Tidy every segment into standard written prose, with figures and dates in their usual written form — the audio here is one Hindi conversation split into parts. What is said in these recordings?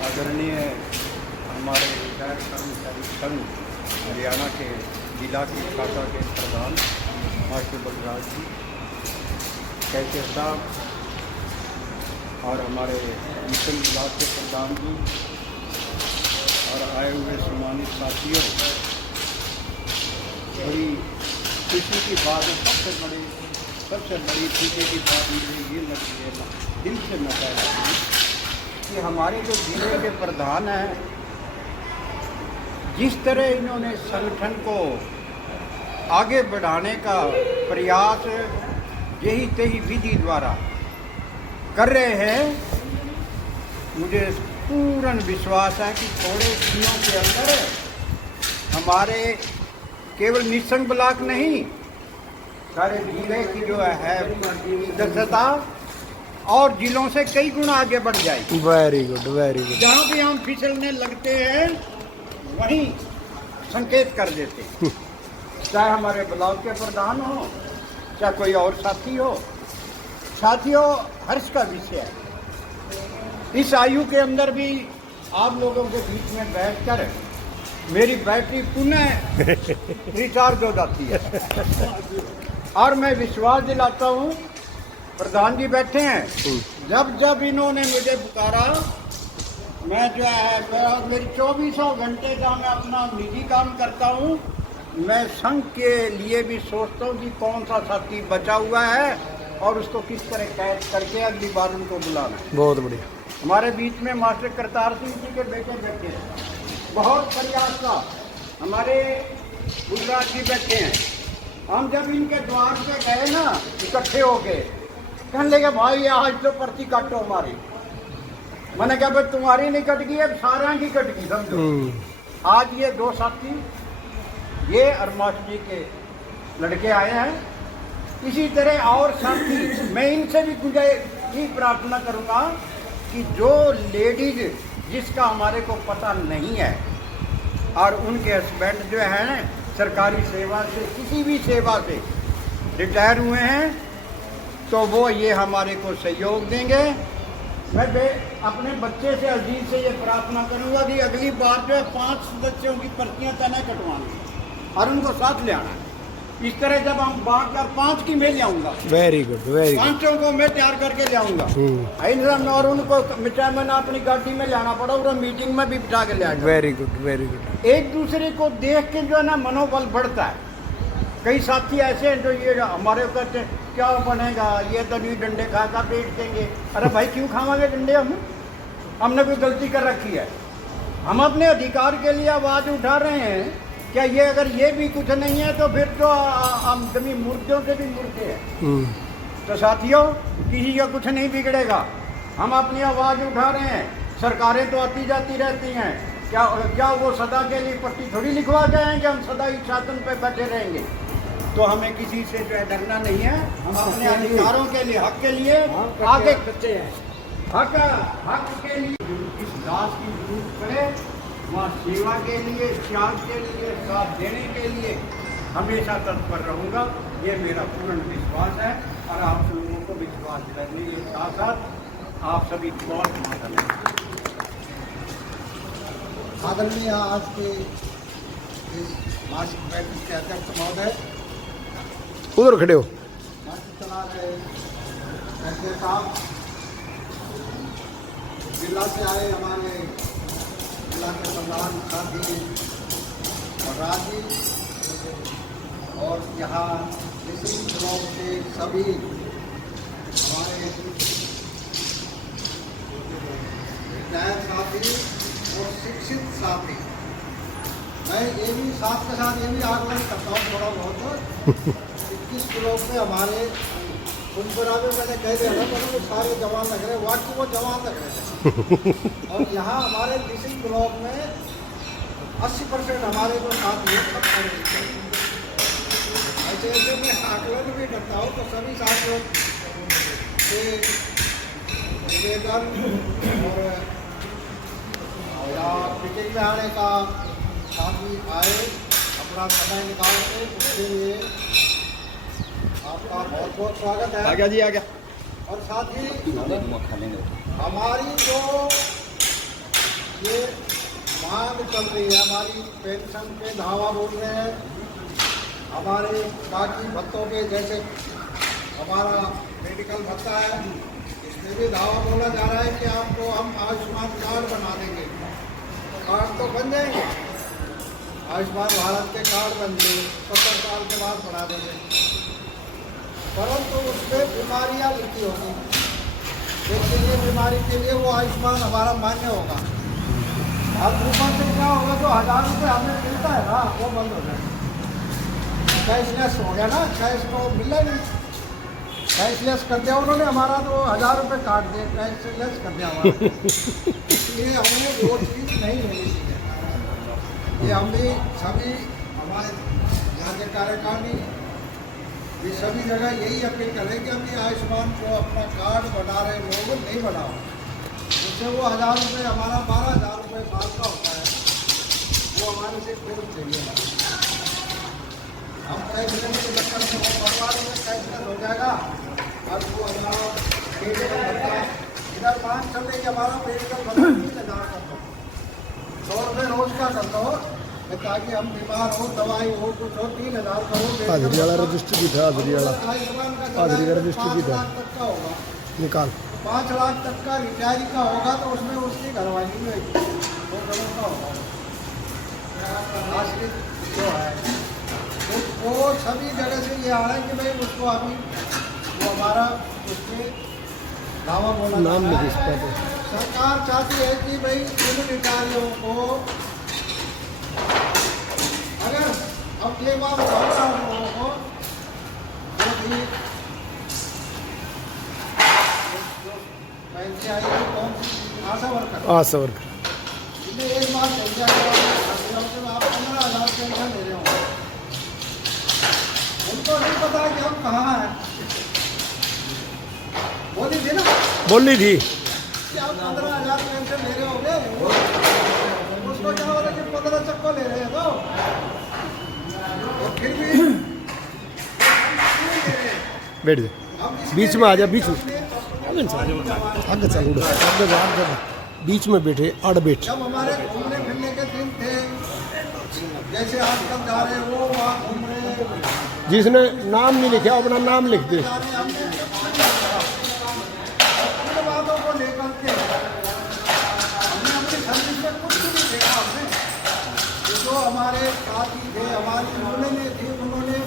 आदरणीय हमारे रिटायर्ड कर्मचारी संघ हरियाणा के जिला की शाखा के प्रधान मास्टर बलराज जी, कैसे साहब और हमारे मिशन ब्लॉक के प्रधान जी और आए हुए सम्मानित साथियों, बड़ी खुशी की बात है। सबसे बड़ी खुशी की बात मुझे ये लगती है, दिल से मैं कह रहा हूँ कि हमारे जो जिले के प्रधान हैं, जिस तरह इन्होंने संगठन को आगे बढ़ाने का प्रयास यही तही विधि द्वारा कर रहे हैं, मुझे पूर्ण विश्वास है कि थोड़े दिनों के अंदर हमारे केवल मिशन ब्लॉक नहीं, सारे जिले की जो है सदस्यता और जिलों से कई गुना आगे बढ़ जाएगी। Very good, very good. जहाँ भी हम फिसलने लगते हैं वहीं संकेत कर देते हैं, चाहे हमारे ब्लॉक के प्रधान हो, चाहे कोई और साथी हो। साथियों, हर्ष का विषय है इस आयु के अंदर भी आप लोगों के बीच में बैठकर मेरी बैटरी पुनः रिचार्ज हो जाती है। और मैं विश्वास दिलाता हूँ, प्रधान जी बैठे हैं, जब इन्होंने मुझे पुकारा, मैं जो है मेरी 2400 घंटे का मैं अपना निजी काम करता हूँ। मैं संघ के लिए भी सोचता हूँ कि कौन सा साथी बचा हुआ है और उसको किस तरह कैद करके अगली बार उनको बुलाना है। बहुत बढ़िया। हमारे बीच में मास्टर करतार सिंह जी के बेटे बैठे हैं, बहुत प्रयास का। हमारे गुजरात जी बैठे हैं। हम जब इनके द्वार पे गए ना इकट्ठे होके, कहने लगे भाई आज तो पर्ची काटो हमारी। मैंने कहा भाई तुम्हारी नहीं कट गई, अब सारा की कट गई समझो। आज ये दो साथी, ये अरमाश जी के लड़के आए हैं, इसी तरह और साथी। मैं इनसे भी मुझे ये प्रार्थना करूंगा कि जो लेडीज जिसका हमारे को पता नहीं है और उनके हस्बैंड जो है ना सरकारी सेवा से, किसी भी सेवा से रिटायर हुए हैं, तो वो ये हमारे को सहयोग देंगे। मैं अपने बच्चे से, अजीज से ये प्रार्थना करूंगा कि अगली बार जो है 5 सदस्यों की पर्चियाँ तय कटवानी और उनको साथ ले आना। इस तरह जब हम बांट कर 5 की मैं ले आऊँगा। Very good, very good. 5 को मैं तैयार करके ले आऊँगा और उनको मिठाई मैंने अपनी गाड़ी में लाना पड़ा और मीटिंग में भी बिठा के ले आऊँगा। Very good, very good. एक दूसरे को देख के जो है ना मनोबल बढ़ता है। कई साथी ऐसे हैं जो ये हमारे को कहते हैं क्या बनेगा, ये तो नहीं डंडे खा कर पेट देंगे। अरे भाई क्यों खावांगे डंडे? हमने कोई गलती कर रखी है? हम अपने अधिकार के लिए आवाज़ उठा रहे हैं। क्या ये अगर ये भी कुछ नहीं है तो फिर तो हम जमीन मुर्दों से भी मुर्दे हैं। तो साथियों, किसी का कुछ नहीं बिगड़ेगा। हम अपनी आवाज़ उठा रहे हैं। सरकारें तो आती जाती रहती हैं, क्या वो सदा के लिए पट्टी थोड़ी लिखवा गए हैं कि हम सदा ही शासन पे बैठे रहेंगे? तो हमें किसी से जो है डरना नहीं है। हम अपने अधिकारों के लिए, हक के लिए आगे बच्चे हैं। हक के लिए इस दास की जरूरत पड़े, वहाँ सेवा के लिए, त्याग के लिए, साथ देने के लिए हमेशा तत्पर रहूँगा। ये मेरा पूर्ण विश्वास है और आप लोगों को विश्वास दिलाने के साथ साथ आप सभी बहुत धन्यवाद। आदरणीय आज के इस मासिक बैठक के अध्यक्ष महोदय, उधर खड़े हो, मासिक चला रहे ऐसे साहब, जिला से आए हमारे जिला के प्रधान साथी और राजी, और यहाँ इसी ब्लॉक के सभी हमारे रिटायर्ड साथी और शिक्षित साथी। मैं ये भी साथ के साथ ये भी आकलन करता हूँ थोड़ा बहुत। 21 ब्लॉक में हमारे कुनपुरा में मैंने कह दिया था तो सारे जवान लग रहे, वाकई वो जवान लग रहे थे। और यहाँ हमारे डिस्ट्रिक्ट ब्लॉक में 80% हमारे जो साथी हैं सब पढ़े लिखे हैं। ऐसे मैं आकलन भी करता हूँ तो सभी साथियों से निवेदन और मीटिंग में आने का साथी आए, अपना समय निकाल के, उसके लिए आपका बहुत बहुत स्वागत है। आ गया जी, आ गया। और साथ ही हमारी जो ये मांग चल रही है हमारी, पेंशन पे दावा बोल रहे हैं, हमारे बाकी भत्तों के जैसे हमारा मेडिकल भत्ता है, इसमें भी दावा बोला जा रहा है कि आपको हम आयुष्मान कार्ड बना देंगे। कार्ड तो बन जाएंगे, आयुष्मान भारत के कार्ड बन गए, 70 साल के बाद बना देंगे, परंतु उसमें बीमारियाँ लिखी होगी, जैसे ये बीमारी के लिए वो आयुष्मान हमारा मान्य होगा। अब ऊपर से क्या होगा, जो 1000 रुपये हमें मिलता है ना वो बंद हो जाएगा। कैशलेस हो गया ना, कैश तो मिला नहीं, कैशलेस कर दिया उन्होंने हमारा, तो 1000 रुपये काट दिए, कैशलेस कर दिया हमारा। इसलिए हमने वो चीज़ नहीं लेनी चाहिए। ये हम भी सभी हमारे यहाँ के कार्यकारिणी भी सभी जगह यही अपील करेंगे कि आयुष्मान को अपना कार्ड बना रहे लोग नहीं बनाओ, जिससे वो 1000 रुपये हमारा 12,000 रुपये साल का होता है, वो हमारे से खूब चाहिए। हम कैशलेस के चक्कर में वो परिवार में कैशलेस हो जाएगा और वो हमारा मेडिकल भत्ता इधर मांग चल रही है, हमारा मेडिकल भत्ता 3,000 कर दो, 100 रुपये रोज का कर दो, ताकि हम बीमार हो, दवाई हो, कुछ हो, 3,000 करो। हाजिरी वाला रजिस्टर भी था, हाजिरी वाला, हाजिरी का रजिस्टर भी था, 5 लाख तक का होगा, निकाल 5 लाख तक का रिटायरी का होगा, तो उसमें उसकी घरवाली भी होगी, 2 करोड़ का होगा आश्रित जो है। तो वो सभी जगह से ये आ रहा है कि भाई उसको अभी वो हमारा उसके दावा बोला नाम जा रहा नहीं है। इस पर। सरकार चाहती है कि भाई इन रिटायरियों को, अगर अब ये बात बताऊंगा हम लोगों को, जो भी बैंक से आई है, कौन सी आशा वर्कर, आशा वर्कर इसमें एक बात चल जाएगा, आप 15,000 पेंशन ले रहे हो, उनको नहीं पता कि हम कहाँ हैं। बोली थी ना बोली थी कि आप 15,000 पेंशन ले रहे होंगे, उसको क्या होगा कि 15 चक्को ले रहे हैं, तो फिर भी बैठ जा, हम बीच में आ जा, बीच में अपने आगे चल, उड़ो आगे जा, आगे जा, बीच में बैठे, अड़ बैठ। जब हमारे घूमने फिरने के दिन थे, जैसे आजकल जा रहे हो वहाँ घूम रहे, जिसने नाम नहीं लिखा अपना नाम लिख दे। जा रहे, हमने अपनी बातों को लेकर के हमने अपनी सर्विस में कुछ भी नहीं देखा। हमने जो हमारे साथी थे, हमारी उन्होंने थी, उन्होंने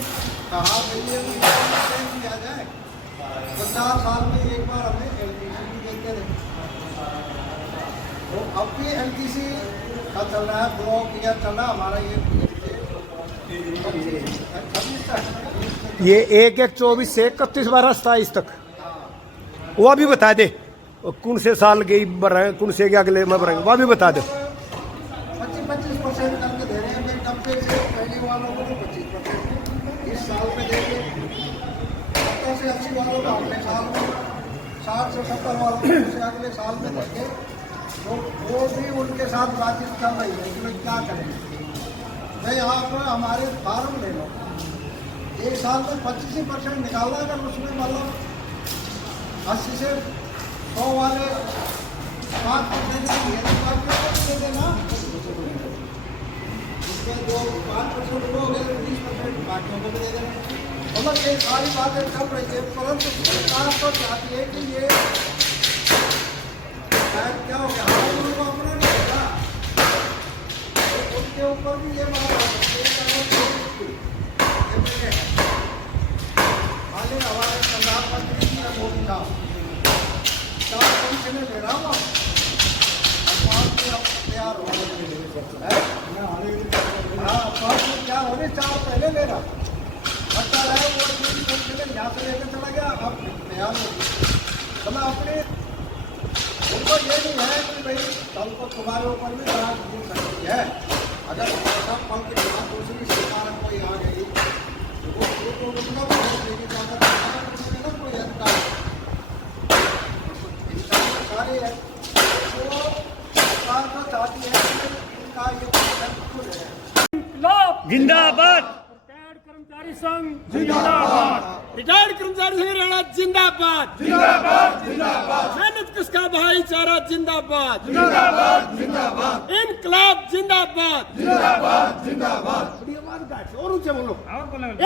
कहा भाई ये चेंज किया जाए, 50 साल में एक बार हमें LTC भी देते थे, तो अब भी LTC का चल रहा है, ब्लॉक या चल रहा हमारा ये 26 तक, ये 1/1/24 से 31/12/27 तक वो अभी बता दे, कौन से साल गई बर कौन से के अगले में भरेंगे वो भी बता दो। 25% करके दे रहे हैं, मैं 90 से पहले वालों को तो 25% इस साल में देंगे, 70 से 80 वालों को अगले साल में, 60 से 70 वालों को उसे अगले साल में देंगे। तो वो भी उनके साथ बातचीत कर रही है कि भाई क्या करेंगे। भाई आप हमारे फार्म ले लो, एक साल में 25% निकालना, अगर उसमें मतलब 80 से 100 वाले 5% दे देना, इसमें जो 5% वो हो गए, 20% बाकियों को भी दे देना। मतलब ये सारी बातें चल रही है, परंतु सरकार तो चाहती है कि ये क्या हो गया, हम लोगों को अपना नहीं होगा, तो उनके ऊपर भी ये बात हाल ही हमारे प्रधानमंत्री जी मोदी साहब 4 पेंशन ले रहा हूँ, तैयार हो क्या होने 4 पहले ले रहा, बच्चा रहे वो पेंशन यहाँ से लेकर चला गया, अब तैयार हो गया। मतलब अपने उनको ये नहीं है कि भाई कल को तुम्हारे ऊपर भी राज मिल सकती है, अगर ऐसा पल के बाद दूसरी सरकार कोई आ गई तो उतना देगी, तो कोई अधिकार सारे है, तो सरकार तो चाहती है कि इनका ये जिंदाबाद। कर्मचारी संघ जिंदाबाद, रिटायर्ड कर्मचारी संघ हरियाणा जिंदाबाद, जिंदाबाद जिंदाबाद, मेहनत कश का भाईचारा जिंदाबाद, जिंदाबाद जिंदाबाद, इनकलाब जिंदाबाद, जिंदाबाद जिंदाबाद, बड़ी आवाज गाइस और ऊंचे बोलो,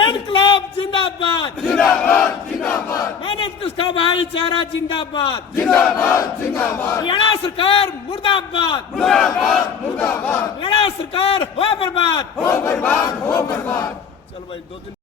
इनकलाब जिंदाबाद, जिंदाबाद जिंदाबाद, मेहनत कश का भाईचारा जिंदाबाद, जिंदाबाद जिंदाबाद, हरियाणा सरकार मुर्दाबाद, मुर्दाबाद मुर्दाबाद, हरियाणा सरकार हो बर्बाद, हो बर्बाद, हो बर्बाद। चल भाई 2 दिन